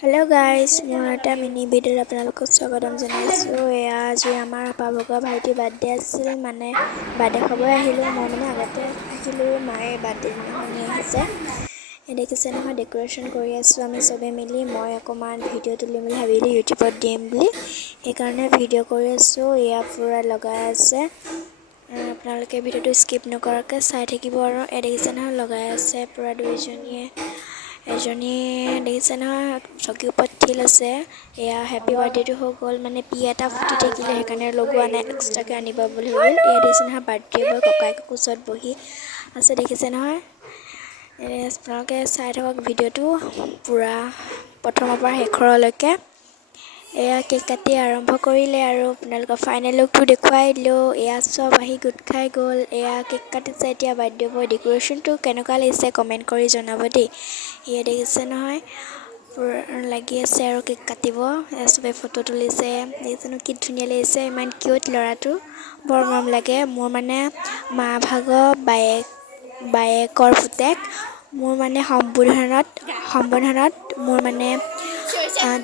Hello guys, মোৰ এটা mini ভিডিঅ'ত আপোনালোকক স্বাগতম জনাইছোঁ। এয়া আজি আমাৰ আপাভাগৰ ভাইটিৰ বাৰ্থডে আছিল, মানে বাৰ্থডে খাবই আহিলোঁ। মই আগতে আহিলোঁ, মায়ে বাৰ্থডে দিনাখনি আহিছে। দেখিছে নহয়, ডেক'ৰেশ্যন কৰি আছোঁ আমি চবে মিলি। মই অকণমান ভিডিঅ' তুলিম বুলি ভাবিলোঁ, ইউটিউবত দিম বুলি, সেইকাৰণে ভিডিঅ' কৰি আছোঁ। এয়া পূৰা লগাই আছে, আপোনালোকে ভিডিঅ'টো স্কিপ নকৰাকৈ চাই থাকিব। আৰু দেখিছে নহয়, লগাই আছে পূৰা দুইজনীয়ে। এজনীয়ে দেখিছে নহয়, চকীৰ ওপৰত ঠিল আছে। এয়া হেপী বাৰ্থডেটো হৈ গ'ল, মানে পি এটা ফুটি থাকিলে সেইকাৰণে লগোৱা নাই, এক্সট্ৰাকৈ আনিব বুলি ভাবিল। এয়া দেখিছে নহয়, বাৰ্থডে বয় ককায়েকৰ কোচত বহি আছে, দেখিছে নহয়। আপোনালোকে চাই থাকক ভিডিঅ'টো পূৰা প্ৰথমৰ পৰা শেষৰলৈকে। এয়া কেক কাটি আৰম্ভ কৰিলে আৰু আপোনালোকৰ ফাইনেল লুকটো দেখুৱাই দিলোঁ। এয়া চব আহি গোট খাই গ'ল। এয়া কেক কাটিছে এতিয়া বাৰ্থডে বয়। ডেক'ৰেশ্যনটো কেনেকুৱা লাগিছে কমেণ্ট কৰি জনাব দেই। এয়া দেখিছে নহয়, পূৰা লাগি আছে আৰু কেক কাটিব। চবেই ফটো তুলিছে, দেখিছেনো কি ধুনীয়া লাগিছে, ইমান কিউট ল'ৰাটো, বৰ মৰম লাগে। মোৰ মানে মা ভাগৰ বায়েকৰ পুতেক। মোৰ মানে সম্বোধনত মোৰ মানে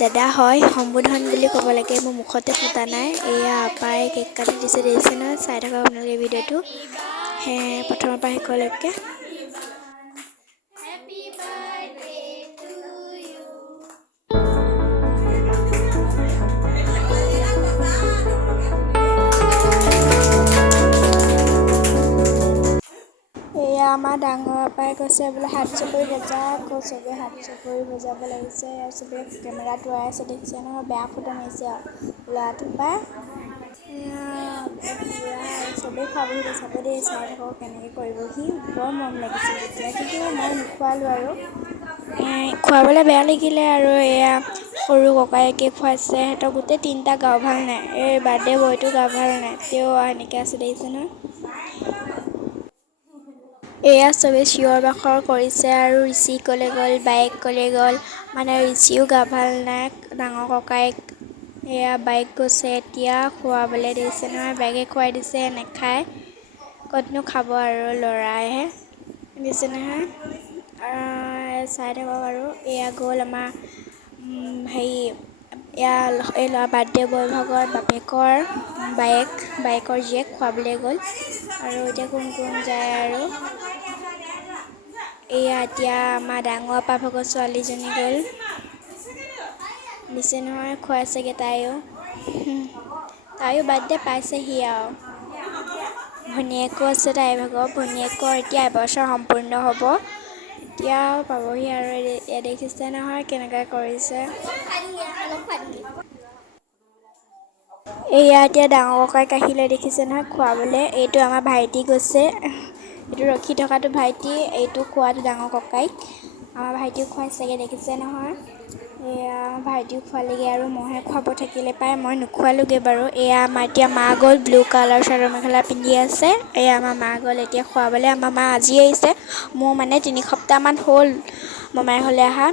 দাদা হয়, সম্বোধন বুলি ক'ব লাগে, মোৰ মুখতে ফুটা নাই। এয়া আপাই কেক কাটি দিছে, দেখিছে নহয়। চাই থাকক আপোনালোকে ভিডিঅ'টো প্ৰথমৰ পৰা শেষলৈকে। এয়া আমাৰ ডাঙৰ আপাই কৈছে বোলে হাত চাপৰি বজা, আকৌ চবেই হাত চাপৰি বজাব লাগিছে। আৰু চবেই কেমেৰাত টোৱাই আছে, দেখিছে নহয়, বেয়া ফটো মাৰিছে আৰু ল'ৰাটোৰ পাই। চবেই খুৱাবহি চাব দেই, চাই থাকক কেনেকৈ কৰিবহি, বৰ মৰম লাগিছিল তেতিয়া। কিন্তু মই নোখোৱালোঁ আৰু খুৱাবলৈ বেয়া লাগিলে। আৰু এয়া সৰু ককায়েকে খুৱাইছে, সিহঁতৰ গোটেই তিনিটা গাও ভাল নাই। এই বাৰ্থডে বয়টো গা ভাল নাই, তেওঁ এনেকৈ আছে, দেখিছে নহয়। এয়া চবেই চিঞৰ বাখৰ কৰিছে আৰু ৰিচি ক'লে গ'ল, বাইক ক'লে গ'ল, মানে ৰিচিও গা ভাল নাই, ডাঙৰ ককায়েক। এয়া বাইক গৈছে এতিয়া খুৱাবলৈ, দিছে নহয়, বাইকে খুৱাই দিছে, নেখায়, ক'তনো খাব আৰু ল'ৰাইহে, দিছে নহয়। চাই থাকক আৰু এয়া গ'ল আমাৰ এয়া এই ল'ৰা বাৰ্থডে বয় ভাগৰ বাপেকৰ বাইকৰ জীয়েক খুৱাবলৈ গ'ল। আৰু এতিয়া কোন কোন যায় আৰু এয়া এতিয়া আমাৰ ডাঙৰ আপা ভাগৰ ছোৱালীজনী গ'ল, দিছে নহয়, খুৱাইছেগৈ তাইও বাৰ্থডে পাইছেহি আৰু ভনীয়েকো আছে, তাইৰ ভাগৰ ভনীয়েকৰ এতিয়া এবছৰ সম্পূৰ্ণ হ'ব, এতিয়া পাবহি আৰু দেখিছে নহয় কেনেকৈ কৰিছে। এয়া এতিয়া ডাঙৰ ককাইক আহিলে, দেখিছে নহয়, খুৱাবলৈ। এইটো আমাৰ ভাইটি গৈছে, এইটো ৰখি থকাটো ভাইটি, এইটো খোৱাটো ডাঙৰ ককাইক। আমাৰ ভাইটিও খুৱাইছেগৈ, দেখিছে নহয়। এয়া ভাইটিও খোৱালেগৈ আৰু মইহে খুৱাব থাকিলে পাই, মই নোখোৱালোগৈ বাৰু। এয়া আমাৰ এতিয়া মা গ'ল, ব্লু কালাৰ চাদৰ মেখেলা পিন্ধি আছে। এয়া আমাৰ মা গ'ল এতিয়া খুৱাবলৈ। আমাৰ মা আজি আহিছে, মোৰ মানে 3 সপ্তাহমান হ'ল মমাই ঘৰলৈ অহা।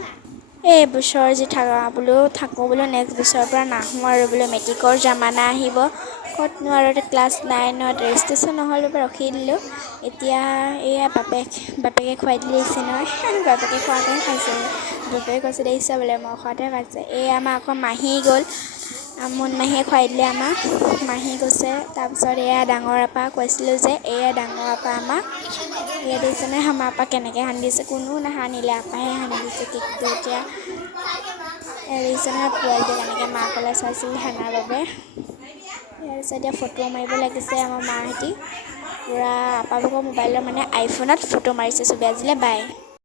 এইবছৰ যি থাকোঁ বোলো, নেক্সট বছৰৰ পৰা নাহোঁ আৰু বোলো, মেট্ৰিকৰ জামানা আহিব, ক'তনো আৰু ক্লাছ 9ত ৰেজিষ্ট্ৰেশ্যন নহ'ল বাবে ৰখি দিলোঁ। এতিয়া এয়া বাপেকে খুৱাই দিলে, দেখিছে নহয়, বাপেকে খোৱাকৈ খাইছে, বাপেকে কৈছে দেখিছে বোলে, মই খোৱাতে খাইছে। এয়া আমাৰ আকৌ মাহী গ'ল, মুন মাহীয়ে খুৱাই দিলে আমাক, মাহী গৈছে। তাৰপিছত এয়া ডাঙৰ আপা কৈছিলোঁ যে, এয়া ডাঙৰ আপা আমাৰ, এয়া দেখিছে নহয়, আমাৰ আপা কেনেকৈ সান্দিছে, কোনো নাসানিলে, আপাহে সানি দিছে কেকটো। এতিয়া দেখিছে নহয়, পোৱালিটো কেনেকৈ মাকলৈ চাইছিল সানাৰ বাবে। তাৰপিছত এতিয়া ফটো মাৰিব লাগিছে আমাৰ মাহঁতি, পূৰা আপাভাগৰ মোবাইলৰ মানে আইফোনত ফটো মাৰিছে চবে। আজিলৈ বাই।